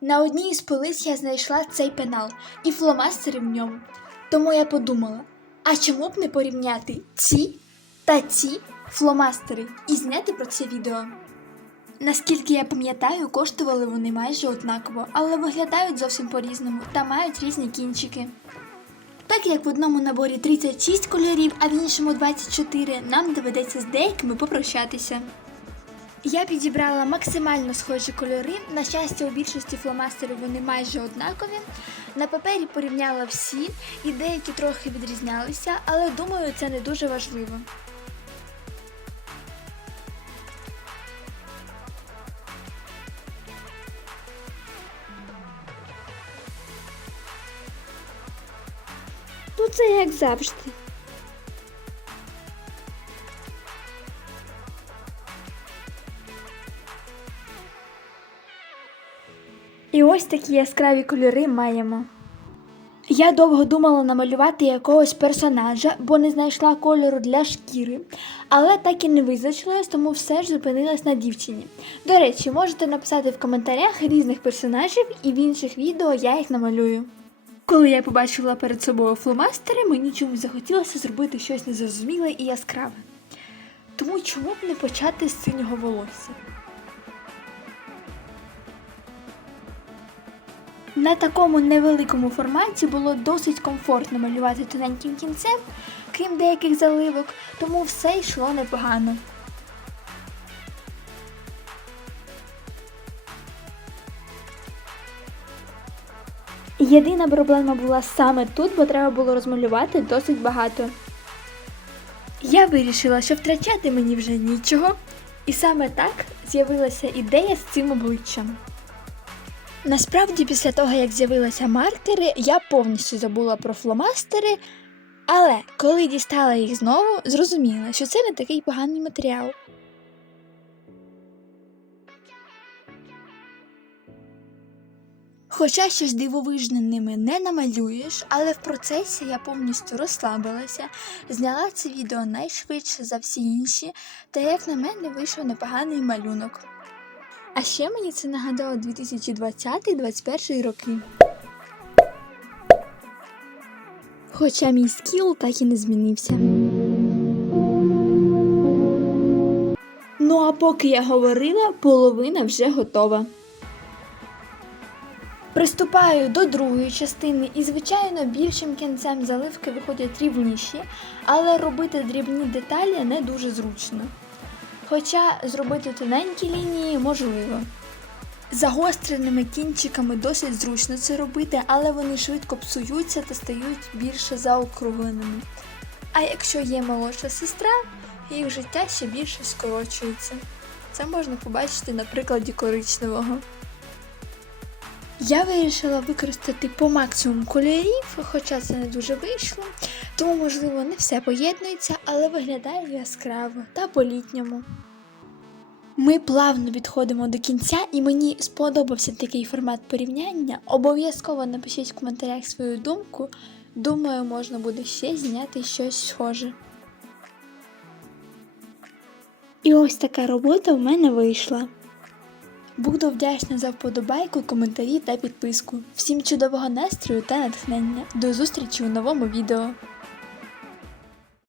На одній із полиць я знайшла цей пенал і фломастери в ньому. Тому я подумала: а чому б не порівняти ці та ці фломастери і зняти про це відео? Наскільки я пам'ятаю, коштували вони майже однаково, але виглядають зовсім по-різному та мають різні кінчики. Так як в одному наборі 36 кольорів, а в іншому 24, нам доведеться з деякими попрощатися. Я підібрала максимально схожі кольори. На щастя, у більшості фломастерів вони майже однакові. На папері порівняла всі, і деякі трохи відрізнялися, але думаю, це не дуже важливо. Ну це як завжди. І ось такі яскраві кольори маємо. Я довго думала намалювати якогось персонажа, бо не знайшла кольору для шкіри, але так і не визначилась, тому все ж зупинилась на дівчині. До речі, можете написати в коментарях різних персонажів, і в інших відео я їх намалюю. Коли я побачила перед собою фломастери, мені чомусь захотілося зробити щось незрозуміле і яскраве. Тому чому б не почати з синього волосся? На такому невеликому форматі було досить комфортно малювати тоненьким кінцем, крім деяких заливок, тому все йшло непогано. Єдина проблема була саме тут, бо треба було розмалювати досить багато. Я вирішила, що втрачати мені вже нічого, і саме так з'явилася ідея з цим обличчям. Насправді, після того, як з'явилися маркери, я повністю забула про фломастери, але коли дістала їх знову, зрозуміла, що це не такий поганий матеріал. Хоча щось дивовижне ними не намалюєш, але в процесі я повністю розслабилася, зняла це відео найшвидше за всі інші, та як на мене вийшов непоганий малюнок. А ще мені це нагадало 2020-2021 роки. Хоча мій скіл так і не змінився. Ну а поки я говорила, половина вже готова. Приступаю до другої частини і, звичайно, більшим кінцем заливки виходять рівніші, але робити дрібні деталі не дуже зручно. Хоча зробити тоненькі лінії можливо. Загостреними кінчиками досить зручно це робити, але вони швидко псуються та стають більше заокругленими. А якщо є молодша сестра, їх життя ще більше скорочується. Це можна побачити на прикладі коричневого. Я вирішила використати по максимуму кольорів, хоча це не дуже вийшло, тому, можливо, не все поєднується, але виглядає яскраво та по-літньому. Ми плавно відходимо до кінця, і мені сподобався такий формат порівняння. Обов'язково напишіть в коментарях свою думку. Думаю, можна буде ще зняти щось схоже. І ось така робота в мене вийшла. Буду вдячна за вподобайку, коментарі та підписку. Всім чудового настрою та натхнення. До зустрічі у новому відео.